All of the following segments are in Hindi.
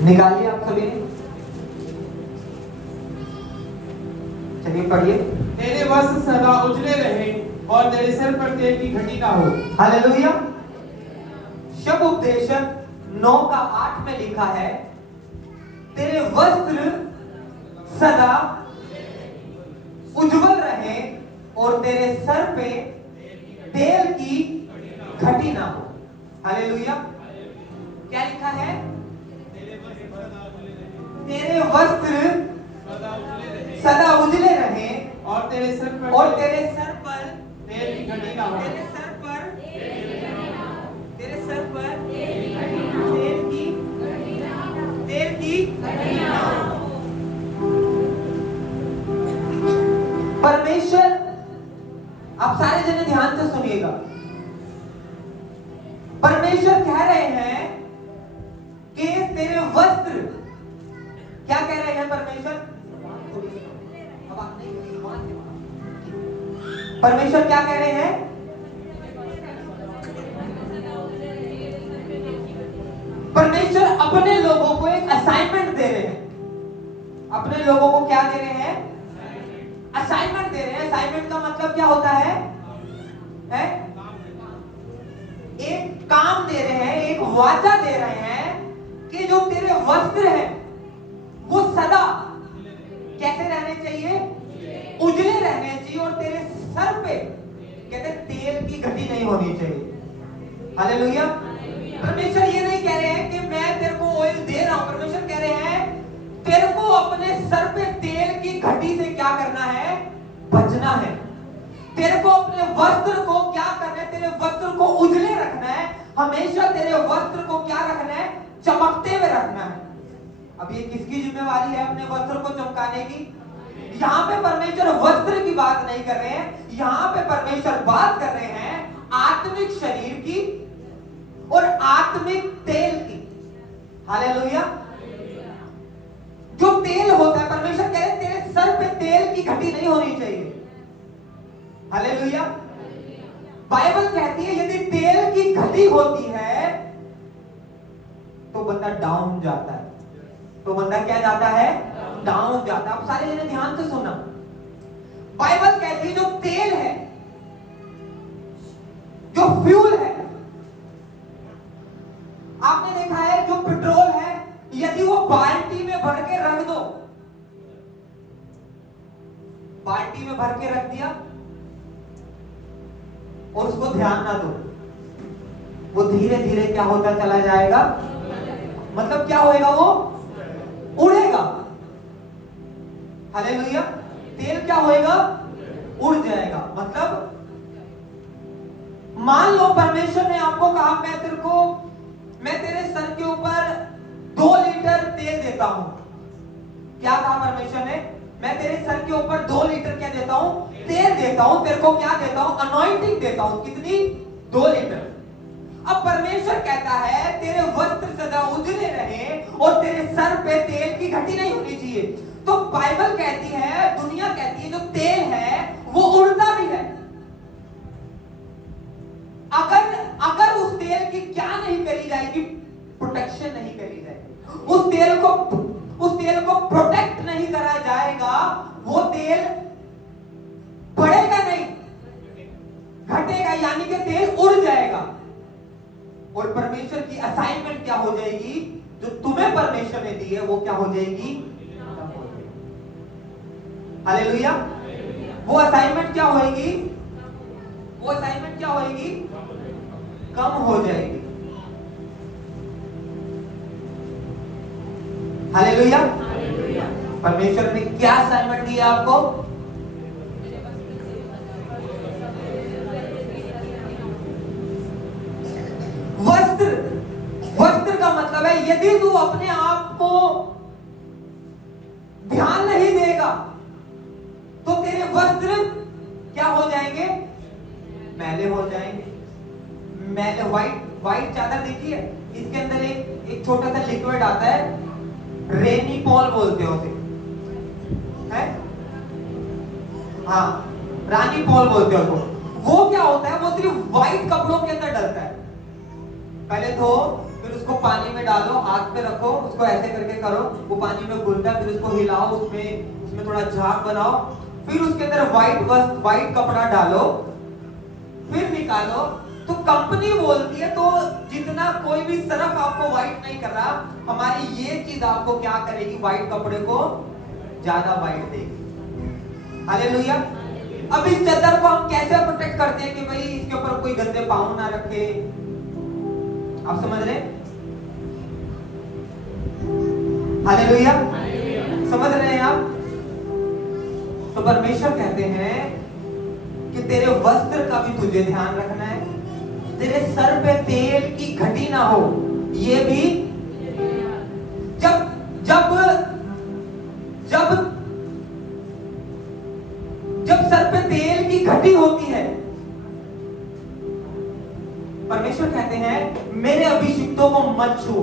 निकालिए आप सभी, चलिए पढ़िए। तेरे वस्त्र सदा उजले रहे और तेरे सिर पर तेल की घटी ना हो। हालेलुया। शब्द उपदेशक 9:8 में लिखा है, तेरे वस्त्र सदा उज्जवल रहे और तेरे सर पे तेल की घटी ना हो। हालेलुया। क्या लिखा है? तेरे वस्त्र सदा उजले रहे और तेरे सर पर तेल की घटी ना हो। तेरे सर पर तेल की परमेश्वर, आप सारे जने ध्यान से सुनिएगा, परमेश्वर कह रहे हैं कि तेरे वस्त्र, क्या कह रहे हैं परमेश्वर? परमेश्वर क्या कह रहे हैं? परमेश्वर अपने लोगों को एक असाइनमेंट दे रहे हैं। अपने लोगों को क्या दे रहे हैं? असाइनमेंट दे रहे हैं। असाइनमेंट का मतलब क्या होता है? एक काम दे रहे हैं, एक वाचा दे रहे हैं कि जो तेरे वस्त्र हैं वो सदा कैसे रहने चाहिए? उजले रहने चाहिए और तेरे सर पे कहते तेल की घटी नहीं होनी चाहिए। हालेलुया। परमेश्वर ये नहीं कह रहे हैं कि मैं तेरे को ऑयल दे रहा हूं, परमेश्वर कह रहे हैं तेरे को अपने सर पे तेल की घटी से क्या करना है? बचना है। तेरे को अपने वस्त्र को क्या करना है? तेरे वस्त्र को उजले रखना है। हमेशा तेरे वस्त्र को क्या रखना है? चमकते हुए रखना है। अब ये किसकी जिम्मेवारी है अपने वस्त्र को चमकाने की? यहाँ पे परमेश्वर वस्त्र की बात नहीं कर रहे हैं, यहाँ पे परमेश्वर बात कर रहे हैं आत्मिक शरीर की और आत्मिक तेल की। हालेलुया। जो तेल होता है, परमेश्वर कह रहे हैं तेरे सर पे तेल की घटी नहीं होनी चाहिए। हालेलुया। बाइबल कहती है यदि तेल की घटी होती है तो बंदा डाउन जाता है। तो बंदा क्या जाता है? डाउन जाता है। आप सारे जने ध्यान से सुनना, बाइबल कहती है जो तेल है, जो फ्यूल है, आपने देखा है जो पेट्रोल है, यदि वो बाल्टी में भर के रख दो, बाल्टी में भर के रख दिया और उसको ध्यान ना दो, वो धीरे धीरे क्या होता चला जाएगा? मतलब क्या होएगा? वो उड़ेगा। हालेलुया। तेल क्या होएगा? उड़ जाएगा। मतलब मान लो परमेश्वर ने आपको कहा मैं तेरे सर के ऊपर 2 लीटर तेल देता हूं। क्या कहा परमेश्वर ने? मैं तेरे सर के ऊपर 2 लीटर क्या देता हूं? तेल देता हूं। तेरे को क्या देता हूं? अनॉइंटिंग देता हूं। कितनी? 2 लीटर। अब परमेश्वर कहता है तेरे वस्त्र सदा उजले रहे और तेरे सर पे तेल की घटी नहीं होनी चाहिए। तो बाइबल कहती है, दुनिया कहती है जो तेल है वो उड़ता भी है। अगर उस तेल की क्या नहीं करी जाएगी? प्रोटेक्शन नहीं करी जाएगी। उस तेल को प्रोटेक्ट नहीं करा जाएगा, वो तेल बढ़ेगा नहीं, घटेगा, यानी कि तेल उड़ जाएगा। और परमेश्वर की असाइनमेंट क्या हो जाएगी? जो तुम्हें परमेश्वर ने दी है वो क्या हो जाएगी? हालेलुया। वो असाइनमेंट क्या होगी? वो असाइनमेंट क्या होगी? कम हो जाएगी। हालेलुया। परमेश्वर ने क्या असाइनमेंट दिया आपको? वस्त्र का मतलब है यदि तू अपने आप को ध्यान नहीं देगा तो तेरे वस्त्र क्या हो जाएंगे? मैले हो जाएंगे। मैले व्हाइट चादर देखिए, इसके अंदर एक छोटा सा लिक्विड आता है, रेनी पॉल बोलते हैं उसे, है? हाँ, रानी पॉल बोलते हैं उसको। वो क्या होता है? वो सिर्फ व्हाइट कपड़ों के अंदर डलता है। पहले तो फिर उसको पानी में डालो, हाथ पे रखो, उसको ऐसे करके करो, वो पानी में घुलता है, फिर उसको हिलाओ, उसमें थोड़ा झाग बनाओ, फिर उसके अंदर व्हाइट कपड़ा डालो, फिर निकालो। तो कंपनी बोलती है तो जितना कोई भी सरफ आपको व्हाइट नहीं कर रहा, हमारी ये चीज आपको क्या करेगी, व्हाइट कपड़े को ज्यादा व्हाइट देगी। हालेलुया। अब इस चादर को हम कैसे प्रोटेक्ट करते हैं कि भाई इसके ऊपर कोई गंदे पाँव ना रखे? आप समझ रहे हैं? हालेलुया, समझ रहे हैं आप? तो परमेश्वर कहते हैं कि तेरे वस्त्र का भी तुझे ध्यान रखना है, तेरे सर पे तेल की घटी ना हो, ये भी। जब जब जब जब सर पे तेल की घटी होती है, परमेश्वर कहते हैं मेरे अभिषिक्तों को मत छू।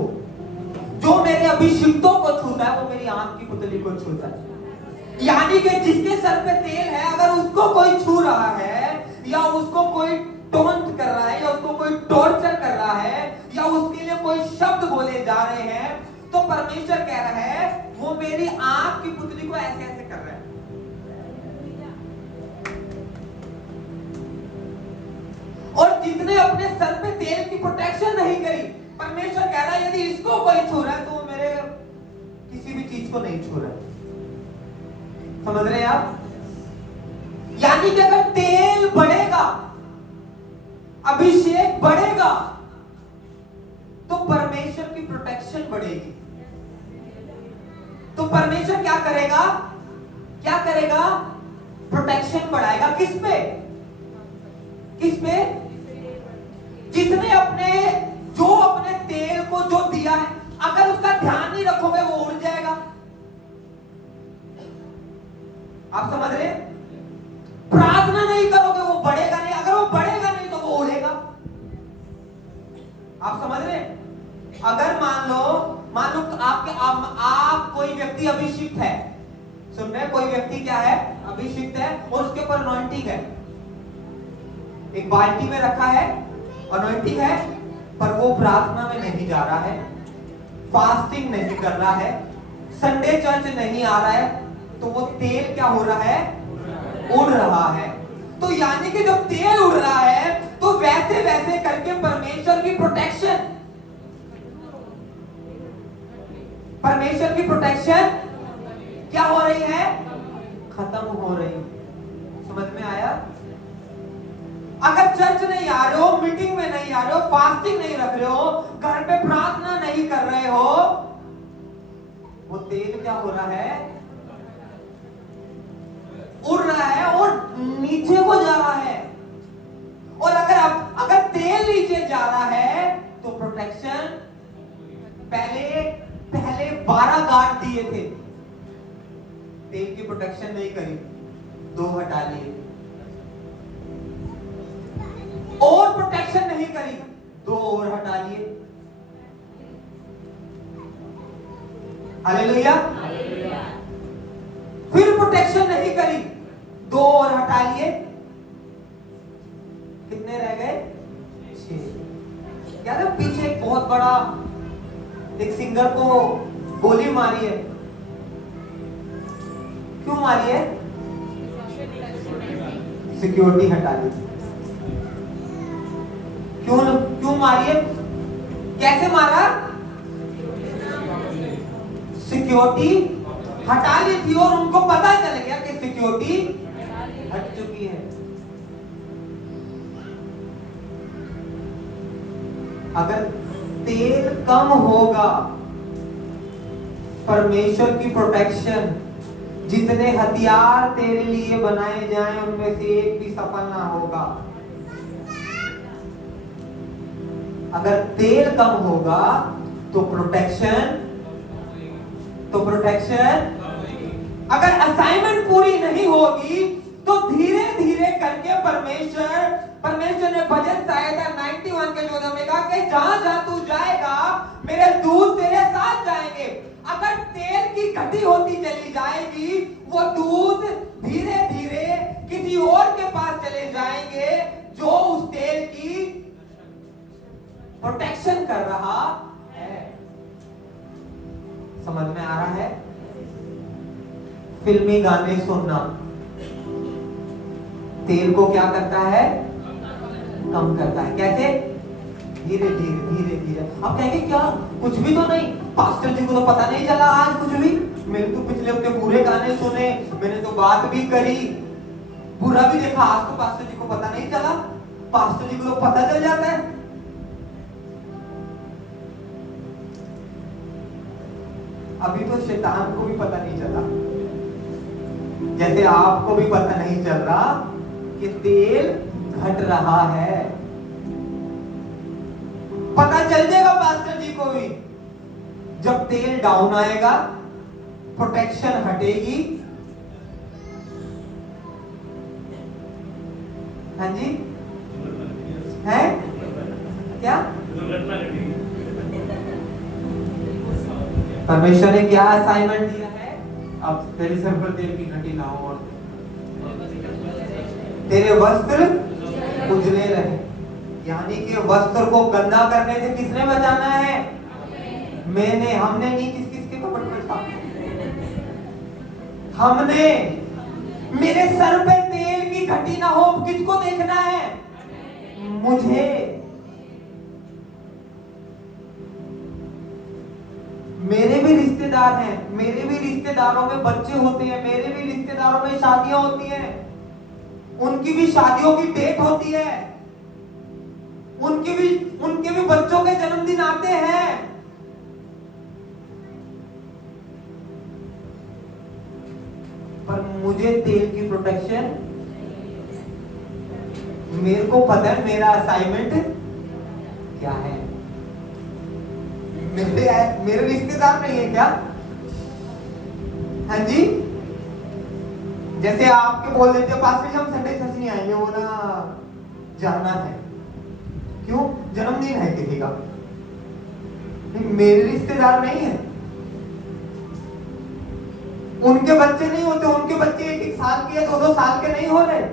जो मेरे अभिषिक्तों को छूता है वो मेरी आंख की पुतली को छूता है। यानी कि जिसके सर पे तेल है, अगर उसको कोई छू रहा है या उसको कोई टोंट कर रहा है या उसको कोई टॉर्चर कर रहा है या उसके लिए कोई शब्द बोले जा रहे हैं, तो परमेश्वर कह रहा है वो मेरी आंख की पुतली को ऐसे ऐसे कर रहा है। और जितने अपने सर पे तेल की प्रोटेक्शन नहीं करी, परमेश्वर कह रहा है यदि इसको कोई छू रहा है तो मेरे किसी भी चीज को नहीं छू रहा है। समझ रहे हैं आप? यानी कि अगर तेल बढ़ेगा, अभिषेक बढ़ेगा, तो परमेश्वर की प्रोटेक्शन बढ़ेगी। तो परमेश्वर क्या करेगा? क्या करेगा? प्रोटेक्शन बढ़ाएगा। किस पे? किस पे? जिसने अपने तेल को जो दिया है, अगर उसका ध्यान नहीं रखोगे वो उड़ जाएगा। आप समझ रहे? प्रार्थना नहीं करोगे वो बढ़ेगा नहीं, अगर वो बढ़ेगा नहीं तो वो उड़ेगा। आप समझ रहे? अगर मान लो आप कोई व्यक्ति अभिषिक्त है, सुन रहे? कोई व्यक्ति क्या है? अभिषिक्त है और उसके ऊपर अनॉइंटिंग है, एक बाल्टी में रखा है, अनॉइंटिंग है, पर वो प्रार्थना में नहीं जा रहा है, फास्टिंग नहीं कर रहा है, संडे चर्च नहीं आ रहा है, तो वो तेल क्या हो रहा है? उड़ रहा है। तो यानी कि जब तेल उड़ रहा है तो वैसे वैसे करके परमेश्वर की प्रोटेक्शन क्या हो रही है? खत्म हो रही। समझ में आया? अगर चर्च नहीं आ रहे हो, मीटिंग में नहीं आ रहे हो, फास्टिंग नहीं रख रहे हो, घर पे प्रार्थना नहीं कर रहे हो, वो तेल क्या हो रहा है? उड़ रहा है और नीचे को जा रहा है। और अगर तेल नीचे जा रहा है तो प्रोटेक्शन पहले 12 गार्ड दिए थे, तेल की प्रोटेक्शन नहीं करी, 2 हटा लिए। और प्रोटेक्शन नहीं करी, 2 और हटा लिए। हालेलुया। फिर प्रोटेक्शन नहीं करी, 2 और हटा लिए। कितने रह गए? 6। क्या था? पीछे एक बहुत बड़ा एक सिंगर को गोली मारी है। क्यों मारी है? सिक्योरिटी हटा दी। क्यों मारी है? कैसे मारा? सिक्योरिटी हटा ली थी और उनको पता चल गया कि सिक्योरिटी हट चुकी है। अगर तेल कम होगा, परमेश्वर की प्रोटेक्शन, जितने हथियार तेरे लिए बनाए जाएं उनमें से एक भी सफल ना होगा। अगर तेल कम होगा तो प्रोटेक्शन अगर असाइनमेंट पूरी नहीं होगी तो धीरे धीरे करके परमेश्वर ने भजन संहिता 91 के 14 में कहा कि जहां जहां तू जाएगा मेरे दूत तेरे साथ जाएंगे। अगर तेल की घटी होती चली जाएगी, वो दूत धीरे धीरे किसी और के पास चले जाएंगे जो उस तेल की प्रोटेक्शन कर रहा रहा है। समझ में आ रहा है? फिल्मी गाने सुनना तेल को क्या करता है? कम करता है। कैसे? धीरे धीरे धीरे धीरे। अब कहेंगे क्या कुछ भी तो नहीं, पास्टर जी को तो पता नहीं चला आज कुछ भी। मैंने तो पिछले हफ्ते पूरे गाने सुने, मैंने तो बात भी करी, पूरा भी देखा, आज तो पास्टर जी को पता नहीं चला। पास्टर जी को तो पता चल जाता है। अभी तो शैतान को भी पता नहीं चला, जैसे आपको भी पता नहीं चल रहा कि तेल घट रहा है। पता चल जाएगा पास्टर जी को भी, जब तेल डाउन आएगा, प्रोटेक्शन हटेगी। हाँ जी, है क्या? परमेश्वर ने क्या असाइनमेंट दिया है? अब तेरे सर पर तेल की घटी ना हो और तेरे वस्त्र उजले रहे। यानी कि वस्त्र को गंदा करने से किसने बचाना है? मैंने, हमने नहीं। किस किस के कपड़े पर था? हमने। मेरे सर पे तेल की घटी ना हो, किसको देखना है? मुझे। मेरे भी रिश्तेदार हैं, मेरे भी रिश्तेदारों में बच्चे होते हैं, मेरे भी रिश्तेदारों में शादियां होती हैं, उनकी भी शादियों की डेट होती है, उनके भी बच्चों के जन्मदिन आते हैं। पर मुझे तेल की प्रोटेक्शन, मेरे को पता है मेरा असाइनमेंट क्या है। मेरे रिश्तेदार नहीं है क्या? हाँ जी, जैसे आपके बोल देते हो पास्टर हम संडे चर्च नहीं आएंगे, वो ना जाना है। क्यों? जन्मदिन है किसी का। मेरे रिश्तेदार नहीं है, उनके बच्चे नहीं होते, उनके बच्चे 1-1 साल के, 2-2 साल के नहीं हो रहे।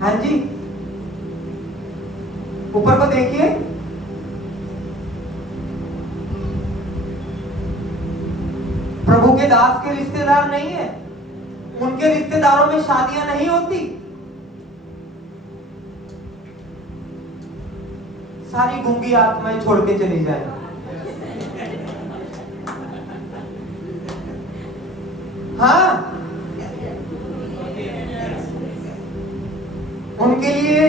हाँ जी, ऊपर को देखिए, प्रभु के दास के रिश्तेदार नहीं है, उनके रिश्तेदारों में शादियां नहीं होती। सारी गूंगी आत्माएं छोड़ के चली जाए। हाँ, उनके लिए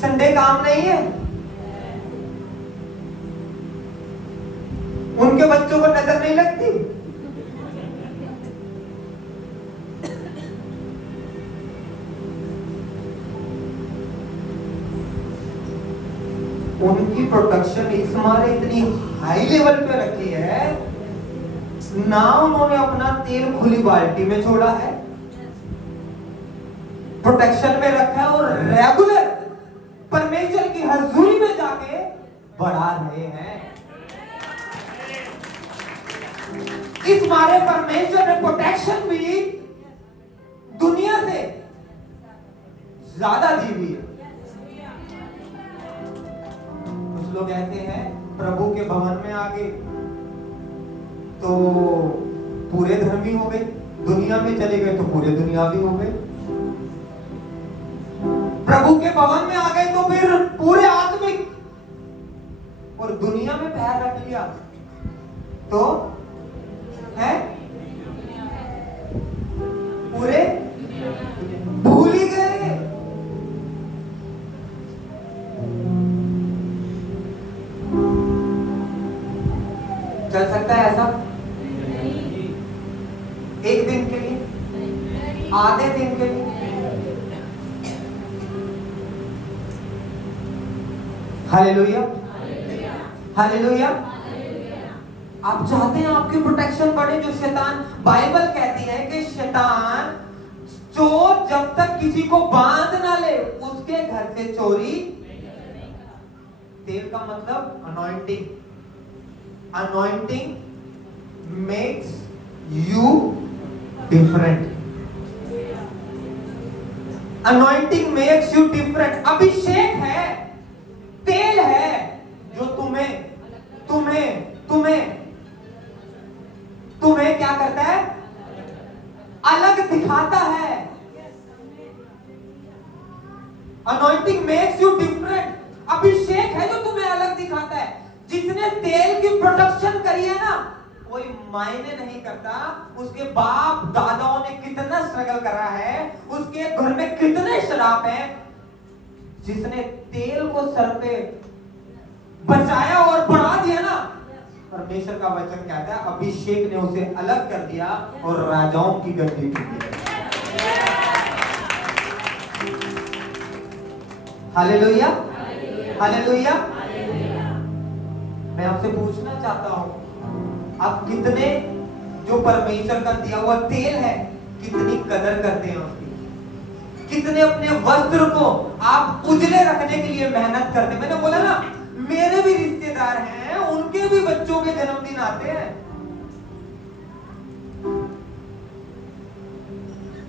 संडे काम नहीं है, उनके बच्चों को नजर नहीं लगती। उनकी प्रोडक्शन इस मारे इतनी हाई लेवल पे रखी है ना, उन्होंने अपना तेल खुली बाल्टी में छोड़ा है, प्रोटेक्शन में रखा है और रेगुलर परमेश्वर की हजूरी में जाके बढ़ा रहे हैं। इस मारे परमेश्वर ने प्रोटेक्शन भी दुनिया से ज्यादा दी हुई है। कुछ लोग ऐसे हैं प्रभु के भवन में आ गए तो पूरे धर्मी हो गए, दुनिया में चले गए तो पूरे दुनियावी हो गए। प्रभु के भवन में आ गए तो फिर पूरे आत्मिक, और दुनिया में पैर रख लिया तो है पूरे भूल ही गए। चल सकता है ऐसा? एक दिन के लिए, आधे दिन के लिए। Hallelujah, hallelujah. आप चाहते हैं आपकी प्रोटेक्शन बढ़े? जो शैतान, बाइबल कहती है कि शैतान चोर जब तक किसी को बांध ना ले उसके घर से चोरी। तेल का मतलब anointing, anointing makes you different. Anointing makes you different. अभिषेक है, तेल है जो तुम्हें क्या करता है? अलग दिखाता है। Anointing makes you different. अभिषेक है जो तुम्हें अलग दिखाता है। जिसने तेल की प्रोडक्शन करी है ना, कोई मायने नहीं करता उसके बाप दादाओं ने कितना स्ट्रगल करा है, उसके घर में कितने श्राप हैं। जिसने तेल को सर पे बचाया और बढ़ा दिया ना, परमेश्वर का वचन कहता है अभिषेक ने उसे अलग कर दिया और राजाओं की गद्दी दी। Hallelujah, hallelujah. मैं आपसे पूछना चाहता हूं, आप कितने जो परमेश्वर का दिया हुआ तेल है कितनी कदर करते हैं उसकी? कितने अपने वस्त्र को आप उजले रखने के लिए मेहनत करते हैं? मैंने बोला ना, मेरे भी रिश्तेदार हैं, उनके भी बच्चों के जन्मदिन आते हैं।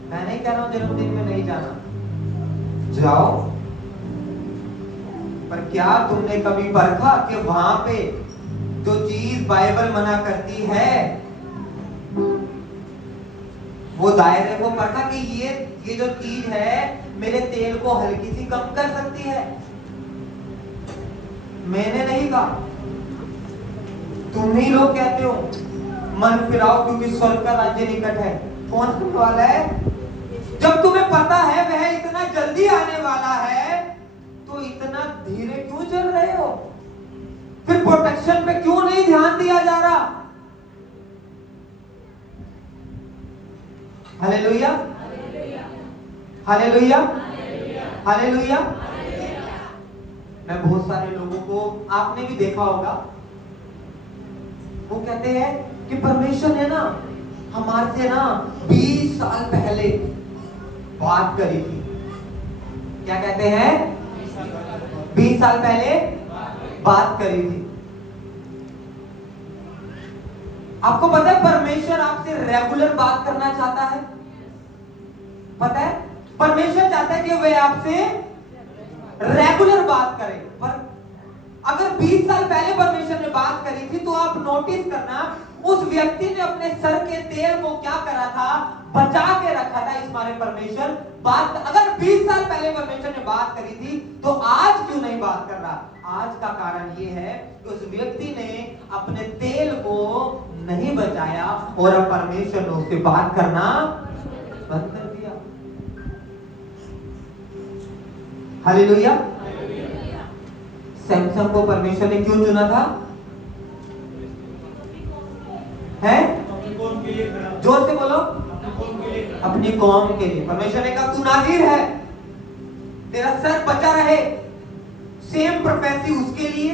मैं नहीं कह रहा हूं जन्मदिन में नहीं जाना, जाओ, पर क्या तुमने कभी परखा कि वहां पे जो चीज बाइबल मना करती है वो दायरे को परखा कि ये जो चीज है मेरे तेल को हल्की सी कम कर सकती है? मैंने नहीं कहा, तुम ही लोग कहते हो मन फिराओ क्योंकि स्वर्ग का राज्य निकट है। कौन करने वाला है? जब तुम्हें पता है वह इतना जल्दी आने वाला है तो इतना धीरे क्यों चल रहे हो? फिर प्रोटेक्शन पे क्यों नहीं ध्यान दिया जा रहा? Hallelujah, hallelujah, hallelujah. मैं बहुत सारे लोगों को, आपने भी देखा होगा, वो कहते हैं कि परमेश्वर ने ना हमारे से ना 20 साल पहले बात करी थी। क्या कहते हैं? 20 साल पहले बात करी थी। आपको पता है परमेश्वर आपसे रेगुलर बात करना चाहता है? पता है? परमेश्वर चाहता है कि वह आपसे रेगुलर बात करे। पर अगर 20 साल पहले परमेश्वर ने बात करी थी तो आप नोटिस करना, उस व्यक्ति ने अपने सर के तेल को क्या करा था? बचा के रखा था। इस मारे परमेश्वर बात, अगर 20 साल पहले परमेश्वर ने बात करी थी तो आज क्यों नहीं बात कर रहा? आज का कारण ये है कि उस व्यक्ति ने अपने तेल को नहीं बचाया और अब परमेश्वर ने उससे बात करना बंद कर दिया। हालेलुया। सैमसन को परमेश्वर ने क्यों चुना था? है? जोर से बोलो। अपनी कौम के लिए। परमेश्वर ने कहा तू नाज़ीर है, तेरा सर बचा रहे। सेम प्रोफेसी उसके लिए,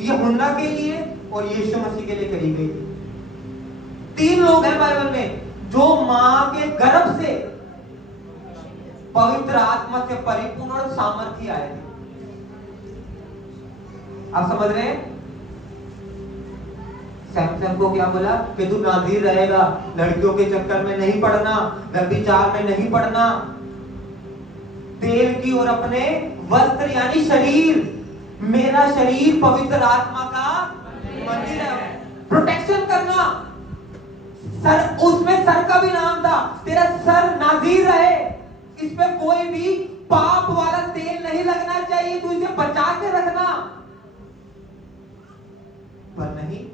यूहन्ना के लिए और यीशु मसीह के लिए करी गई थी। 3 लोग हैं बाइबल में जो मां के गर्भ से पवित्र आत्मा से परिपूर्ण और सामर्थ्य आए थे। आप समझ रहे हैं? सैमसन को क्या बोला कि तू नाज़ीर रहेगा, लड़कियों के चक्कर में नहीं पड़ना, व्यभिचार में नहीं पड़ना, तेल की और अपने वस्त्र यानी शरीर, मेरा शरीर पवित्र आत्मा का मंदिर है, प्रोटेक्शन करना। सर, उसमें सर का भी नाम था, तेरा सर नाज़ीर रहे, इस पे कोई भी पाप वाला तेल नहीं लगना चाहिए, तू इसे बचा के रखना। पर नहीं,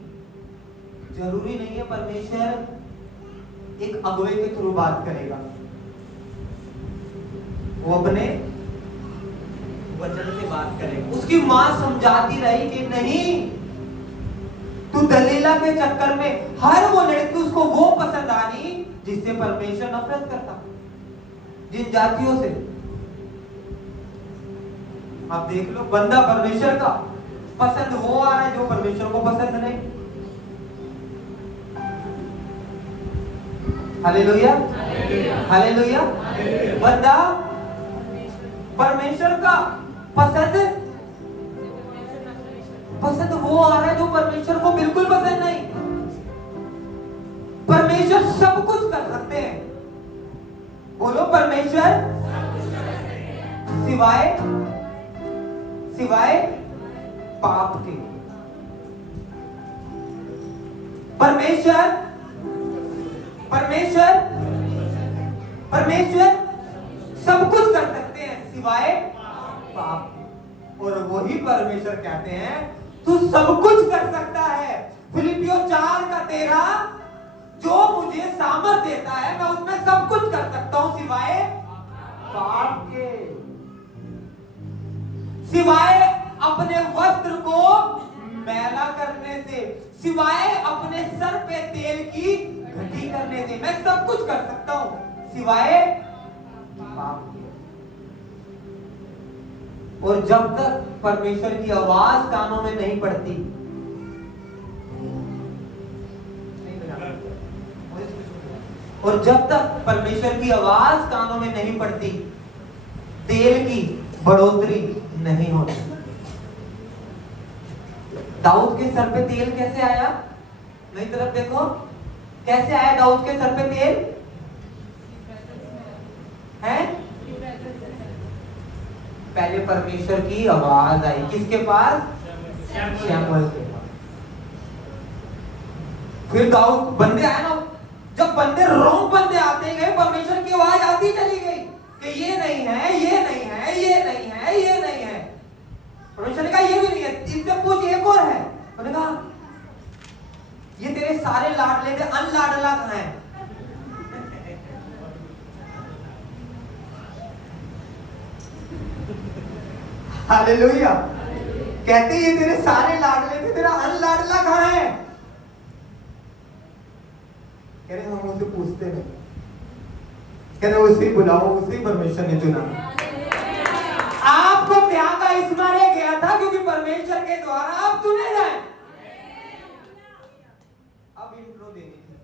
जरूरी नहीं है परमेश्वर एक अगुवे के थ्रू बात करेगा। वो अपने वचन से बात करेगा। उसकी मां समझाती रही कि नहीं, तू दलीला के चक्कर में हर वो लड़की उसको वो पसंद आनी जिससे परमेश्वर नफरत करता, जिन जातियों से। आप देख लो, बंदा परमेश्वर का पसंद वो आ रहा है जो परमेश्वर को पसंद नहीं। Hallelujah, hallelujah. बंदा परमेश्वर का पसंद वो आ रहा है जो परमेश्वर को बिल्कुल पसंद नहीं। परमेश्वर सब कुछ कर सकते हैं। बोलो परमेश्वर सिवाय पाप के। परमेश्वर सब कुछ कर सकते हैं सिवाय पाप के। और वही परमेश्वर कहते हैं तू सब कुछ कर सकता है। फिलिपियों 4:13, जो मुझे सामर्थ देता है मैं उसमें सब कुछ कर सकता हूं सिवाय पाप के। सिवाय अपने वस्त्र को मैला करने से, सिवाय अपने सर पे तेल की घटी करने से मैं सब कुछ कर सकता हूं सिवाय पाप के। और जब तक परमेश्वर की आवाज कानों में नहीं पड़ती, और जब तक परमेश्वर की आवाज कानों में नहीं पड़ती, तेल की बढ़ोतरी नहीं होती। दाऊद के सर पे तेल कैसे आया? मेरी तरफ देखो, कैसे आया दाऊद के सर पे तेल? है? पहले परमेश्वर की आवाज आई, किसके पास? शमूएल के पास। फिर दाऊद बंदे आए ना, जब बंदे रॉन्ग बंदे आते गए, परमेश्वर की आवाज आती चली गई कि ये नहीं है, ये नहीं है, ये नहीं है, ये नहीं है। परमेश्वर ने कहा ये भी नहीं है, इससे कुछ एक और है। उन्होंने कहा ये तेरे सारे लाडले थे, अनलाडला कहां है? हालेलुया। कहते ये तेरे सारे लाडले थे, तेरा अनलाडला कहां है? कह रहे हम उसे पूछते नहीं, कह रहे उसे बुलाओ, उसे परमेश्वर ने चुना। आपको त्यागा इसलिए गया था क्योंकि परमेश्वर के द्वारा आप चुने जाए। अब इंट्रो देनी थी।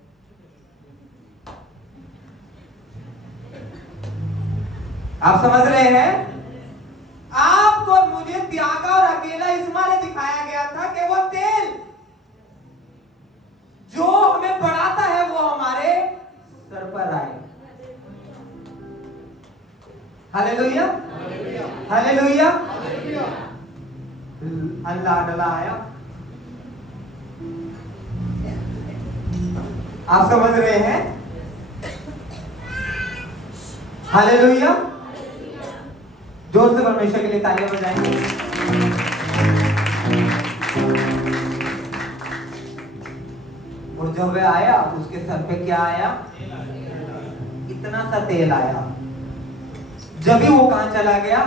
आप समझ रहे हैं? आपको और मुझे त्यागा और अकेला इसलिए दिखाया गया था कि वो तेल जो हमें बढ़ाता है वो हमारे सर पर आए। Hallelujah, hallelujah. अनलाडला आया। आप समझ रहे हैं? हालेलुया। जोर से परमेश्वर के लिए तालियां बजाएंगे। और जब वह आया उसके सर पे क्या आया? इतना सा तेल आया। जब ही वो कहां चला गया?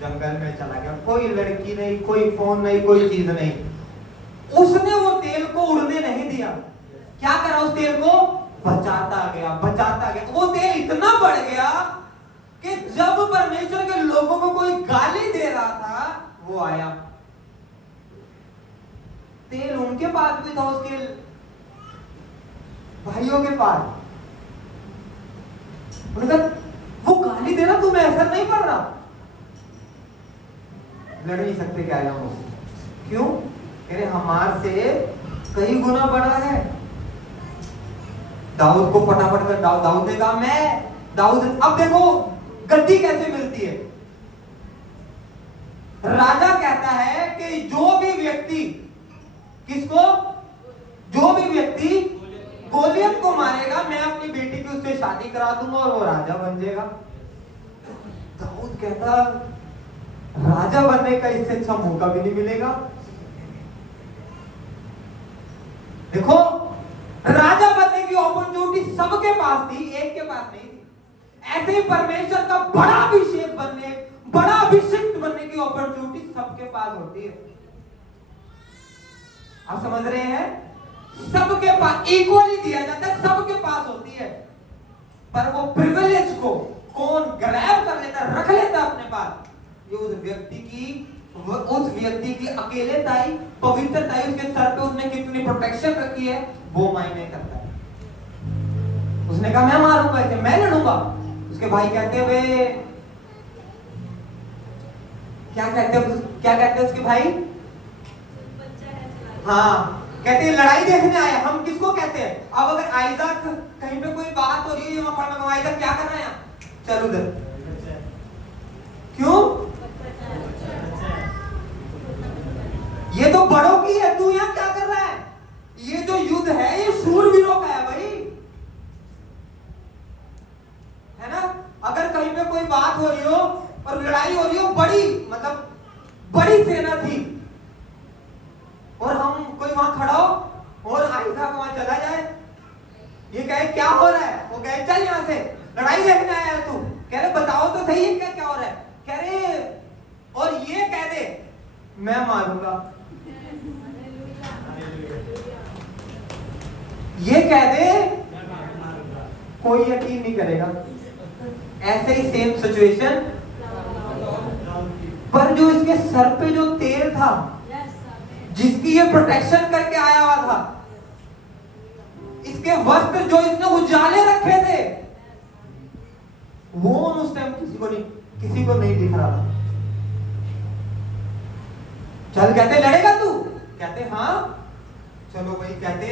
जंगल में चला गया। कोई लड़की नहीं, कोई फोन नहीं, कोई चीज नहीं। उसने वो तेल को उड़ने नहीं दिया। क्या करा? उस तेल को बचाता गया, बचाता गया। वो तेल इतना बढ़ गया कि जब परमेश्वर के लोगों को कोई गाली दे रहा था, वो आया। तेल उनके पास भी था, उसके भाइयों के पास। उन्होंने कहा वो गाली दे रहा, तुम्हें असर नहीं पड़ रहा? लड़ नहीं सकते क्या हम उससे? क्यों? कह रहे हमारे से कई गुना बड़ा है। दाऊद को फटाफट कर दाऊद ने कहा मैं दाऊद। अब देखो गद्दी कैसे मिलती है। राजा कहता है कि जो भी व्यक्ति, किसको? जो भी व्यक्ति गोलियत को मारेगा मैं अपनी बेटी की उससे शादी करा दूंगा और वो राजा बन जाएगा। दाऊद कहता राजा बनने का इससे अच्छा मौका भी नहीं मिलेगा। देखो राजा बनने की अपॉर्चुनिटी सबके पास थी, एक के पास नहीं थी। ऐसे ही परमेश्वर का बड़ा अभिषेक बनने, बड़ा अभिषिक्त बनने की अपॉर्चुनिटी सबके पास होती है। आप समझ रहे हैं? सबके पास इक्वली दिया जाता है, सबके पास होती है। पर वो प्रिविलेज को कौन ग्रैब कर लेता, रख लेता अपने पास, ये उस व्यक्ति की अकेलेताई, पवित्रताई, उसके सर पे उसने कितनी प्रोटेक्शन रखी है वो मायने करता है। उसने कहा मैं मारूंगा इसे, मैं लड़ूंगा। उसके भाई कहते हुए क्या कहते उसके भाई? हाँ, कहते हैं लड़ाई देखने आया। हम किसको कहते हैं? अब अगर आइज़ाक कहीं पे कोई बात हो रही है, आइज़ाक क्या कर रहा है? चल उधर। क्यों? तो बड़ों की है, तू यहाँ क्या कर रहा है? ये जो युद्ध है ये शूरवीरों का है भाई, है ना। अगर कहीं पे कोई बात हो रही हो और लड़ाई हो रही हो, बड़ी मतलब बड़ी सेना थी, और हम कोई वहां खड़ा हो और आइसा वहां चला जाए, ये कहे क्या हो रहा है, वो कहे चल यहां से, लड़ाई देखने आया है तू, कह रहे बताओ तो सही है क्या क्या हो रहा है, कह रहे और ये कह दे मैं मारूंगा, ये कह दे कोई यकीन नहीं करेगा। ऐसे ही सेम सिचुएशन, पर जो इसके सर पे जो तेल था, जिसकी ये प्रोटेक्शन करके आया हुआ था, इसके वस्त्र जो इसने उजाले रखे थे, वो उस टाइम किसी को नहीं दिख रहा था। चल कहते लड़ेगा तू, कहते हाँ चलो भाई, कहते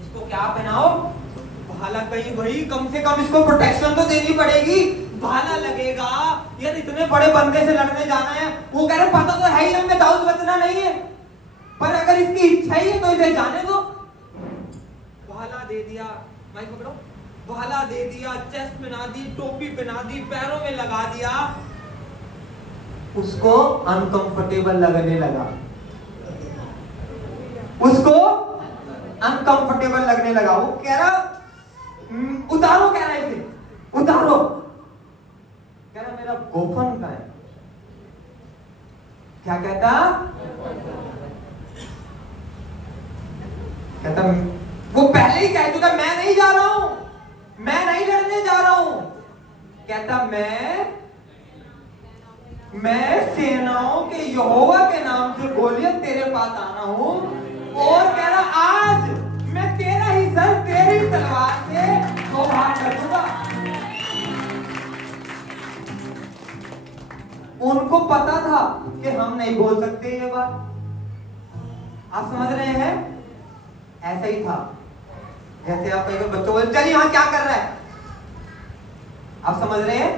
इसको क्या पहनाओ, भाला, कहीं भाई कम से कम इसको प्रोटेक्शन तो देनी पड़ेगी, भाला लगेगा यार, इतने बड़े बंदे से लड़ने जाना है। वो कह रहे पता तो है ही हमें दाऊद बचना नहीं है, पर अगर इसकी इच्छा ही है तो इसे जाने दो। भाला दे दिया, माइक पकड़ो, भाला दे दिया, चेस्ट पहना दी, टोपी पहना दी, पैरों में लगा दिया, उसको अनकंफर्टेबल लगने लगा, उसको अनकंफर्टेबल लगने लगा। वो कह रहा उतारो, कह रहा है इसे उतारो, कह रहा मेरा गोफन का है, क्या कहता, कहता वो पहले ही कह चुका मैं नहीं जा रहा हूं, मैं नहीं लड़ने जा रहा हूं, कहता मैं सेनाओं के यहोवा के नाम से गोलियत तेरे पास आना हूं, और कह रहा आज मैं तेरा ही सर तेरी तलवार से दो भाग कर दूंगा। उनको पता था कि हम नहीं बोल सकते ये बात, आप समझ रहे हैं? ऐसा ही था जैसे आप कहीं बच्चों बोले चल यहां क्या कर रहा है, आप समझ रहे हैं?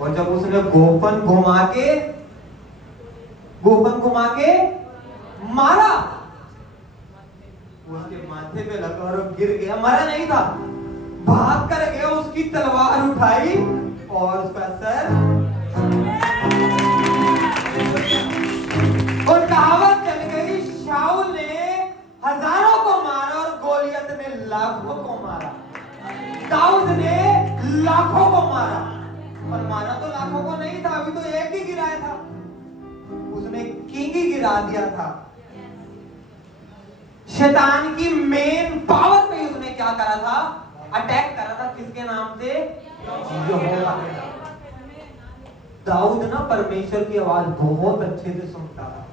और जब उसने गोफन घुमा के मारा, उसके माथे पे लगा और गिर गया, मरा नहीं था, भाग कर गया, उसकी तलवार उठाई और उसका सर, और कहावत चल गई शाऊल ने हजारों को मारा और गोलियत ने लाखों को मारा, दाऊद ने लाखों को मारा, पर मारा तो लाखों को नहीं था, अभी तो एक ही गिराया था, उसने किंग ही गिरा दिया था। शैतान की मेन पावर पे उसने क्या करा था, अटैक करा था, किसके नाम से, यहोवा के नाम। दाऊद ना परमेश्वर की आवाज बहुत अच्छे से सुनता था,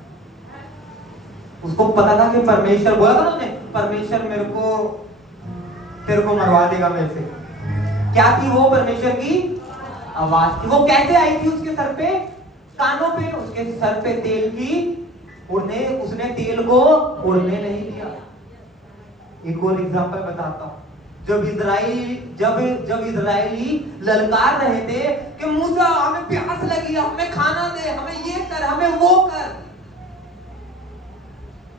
उसको पता था कि परमेश्वर, बोला था ना उसने, परमेश्वर तेरे को मरवा देगा मेरे से। क्या थी वो परमेश्वर की आवाज थी। वो कैसे आई थी उसके सर पे, कानों पे, उसके सर पे तेल की, उसने तेल को उड़ने नहीं दिया। एक और एग्जांपल बताता हूं, जब इजराइली ललकार रहे थे कि मूसा हमें प्यास लगी, हमें खाना दे, हमें ये कर, हमें वो कर,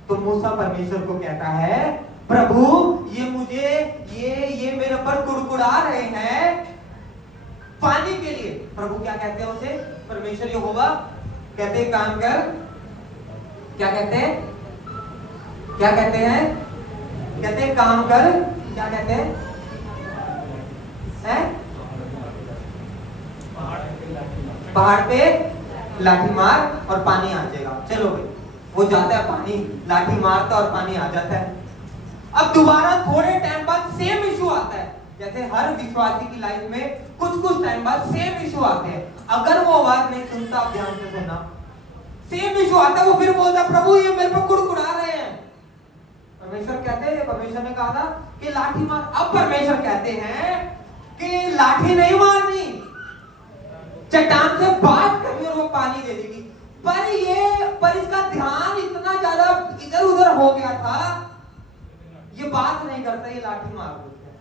तो मूसा परमेश्वर को कहता है प्रभु ये मुझे ये मेरे पर कुड़कुड़ा रहे हैं पानी के लिए। प्रभु क्या कहते हैं उसे, परमेश्वर यहोवा कहते हैं काम कर, क्या कहते हैं, कहते हैं काम कर, क्या कहते हैं, पहाड़ पे लाठी मार और पानी आ जाएगा। चलो भाई, वो जाता है, पानी लाठी मारता और पानी आ जाता है। अब दोबारा थोड़े टाइम बाद सेम इशू आता है, जैसे हर विश्वासी की लाइफ में कुछ टाइम बाद सेम इशू आते हैं। अगर वो आवाज नहीं सुनता, आप ध्यान से सुनना, सेम इशू आता है, वो फिर बोलता प्रभु ये मेरे पर कुड़कुड़ा रहे हैं। परमेश्वर कहते हैं, परमेश्वर ने कहा था कि लाठी मार। अब परमेश्वर कहते हैं कि लाठी नहीं मारनी, चट्टान से बात करनी और वो पानी दे देगी। पर इसका ध्यान इतना ज्यादा इधर उधर हो गया था, ये बात नहीं करता, ये लाठी मार देता है।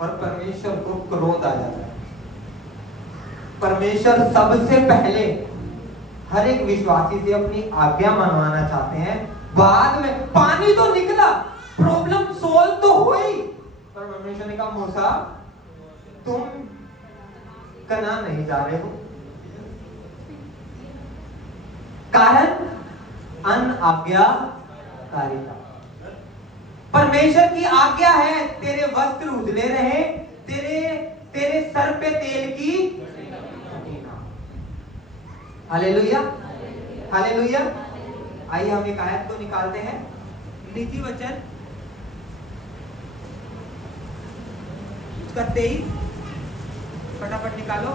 और परमेश्वर को क्रोध आ जाता है। परमेश्वर सबसे पहले हर एक विश्वासी से अपनी आज्ञा मनवाना चाहते हैं। बाद में पानी तो निकला, प्रॉब्लम सोल्व तो हुई, पर परमेश्वर ने कहा मूसा तुम कनान नहीं जा रहे हो। कारण अनाज्ञाकारिता। परमेश्वर की आज्ञा है तेरे वस्त्र उजले रहे, तेरे सर पे तेल की घटी। Hallelujah, hallelujah. आइए हम एक आयत को निकालते हैं, नीति वचन उसका 23, फटाफट निकालो।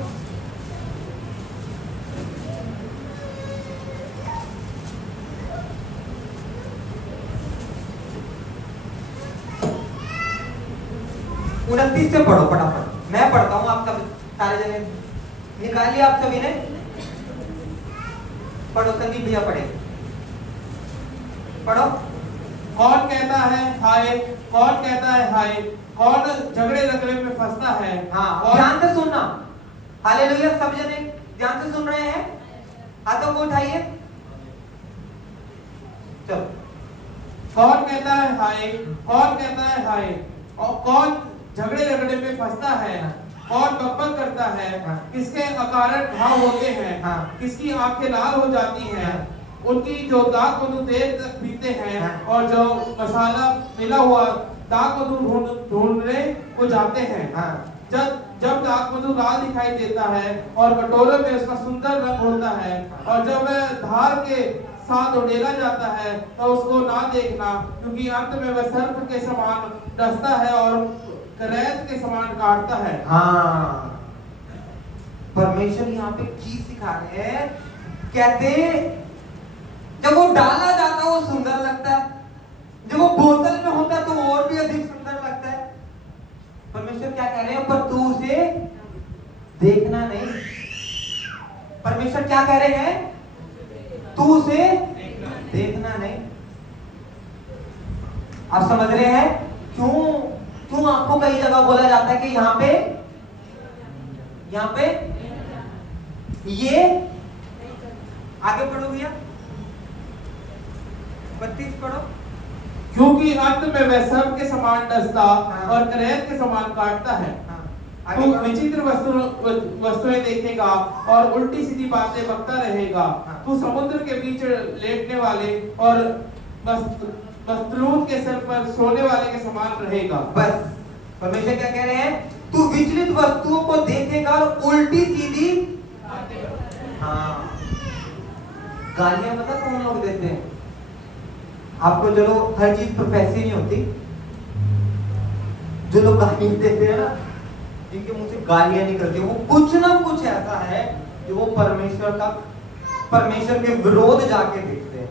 उनतीस से पढ़ो फटाफट, मैं पढ़ता हूं, आप सब सारे जने निकालिए, आप सभी ने पढ़ो। संदीप भैया पढ़े, पढ़ो। कौन कहता है हाय, कौन कहता है हाय, कौन झगड़े झगड़े में फंसता है। हाँ, ध्यान से सुनना। हालेलुया, सब जने ध्यान से सुन रहे हैं? हाथों को उठाइए, चलो। कौन कहता है हाय, कौन कहता है हाय, और कौन झगड़े झगड़े में फंसता है, कौन बकबक करता है, किसके अकारण घाव होते हैं, किसकी आंखें लाल हो जाती हैं, उनकी जो दाग मधु देर तक पीते हैं, और जो मसाला मिला हुआ दाग मधु ढूंढने को जाते हैं। जब दाग मधु लाल दिखाई देता है और कटोरे में उसका सुंदर रंग होता है, और जब वह धार के साथ उड़ेला जाता है तो उसको ना देखना, क्योंकि अंत में वह सर्प के समान डसता है और करैत के समान काटता है। हाँ, परमेश्वर यहाँ पे चीज सिखा रहे हैं। कहते जब वो डाला जाता है वो सुंदर लगता है, जब वो बोतल में होता है तो और भी अधिक सुंदर लगता है। परमेश्वर क्या कह रहे हैं? पर तू उसे देखना नहीं। परमेश्वर क्या कह रहे हैं? तू उसे देखना नहीं। आप समझ रहे हैं क्यों आपको कई जगह बोला जाता है कि यहाँ पे ये आगे पढ़ो भैया, 32 पढ़ो। क्योंकि अंत में वह सर्प के समान डसता और करैत के समान काटता है। तू विचित्र वस्तुएं देखेगा और उल्टी सीधी बातें बकता रहेगा। तू समुद्र के बीच लेटने वाले और मस्तलूत के सर पर सोने वाले के समान रहेगा। बस परमेश्वर क्या कह रहे हैं? तू विचलित वस्तुओं को देखेगा और उल्टी सीधी। हाँ, गालियां पता कौन लोग देते हैं आपको? चलो हर चीज प्रोफेसी नहीं होती। जो लोग गालियां देते हैं ना, जिनके मुंह से गालियां निकलती, वो कुछ ना कुछ ऐसा है जो वो परमेश्वर के विरोध जाके देखते हैं।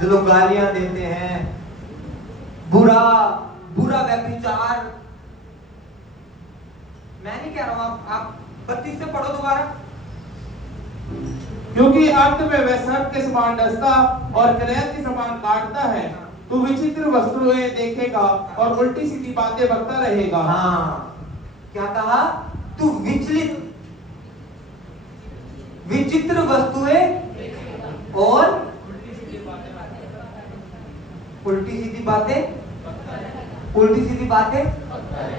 जो लोग गालियां देते हैं, बुरा व्यभिचार, मैं नहीं कह रहा हूं, आप 32 से पढ़ो दोबारा। क्योंकि अंत में वह सर्प के समान डसता और करैत के समान काटता है। तू विचित्र वस्तुएं देखेगा और उल्टी सीधी बातें बकता रहेगा। हाँ, क्या कहा? तू विचित्र वस्तुएं और उल्टी सीधी बातें। उल्टी सीधी बातें,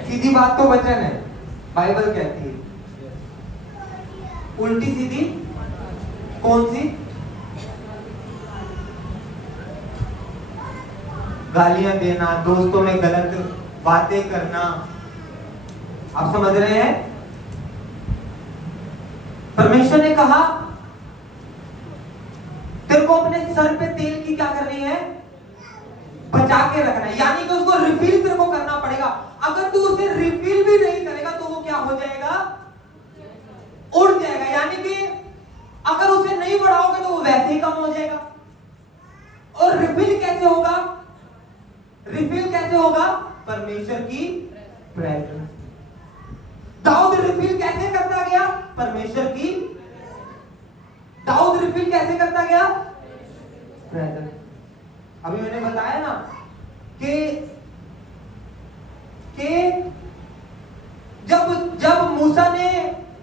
सीधी बात तो वचन है, बाइबल कहती है। उल्टी सीधी कौन सी? गालियां देना, दोस्तों में गलत बातें करना। आप समझ रहे हैं? परमेश्वर ने कहा तेरे को अपने सर पे तेल की क्या करनी है? बचा के रखना है, यानी कि उसको रिफिल तेरे को करना पड़ेगा। अगर तू उसे रिफिल भी नहीं करेगा तो वो क्या हो जाएगा? उड़ जाएगा। यानी कि अगर उसे नहीं बढ़ाओगे तो वो वैसे ही कम हो जाएगा। और रिफिल कैसे होगा? रिफिल कैसे होगा? परमेश्वर की प्रेजेंस। दाऊद रिफिल कैसे करता गया? परमेश्वर की। दाऊद रिफिल कैसे करता गया? प्रेजेंस। अभी मैंने बताया ना कि जब मूसा ने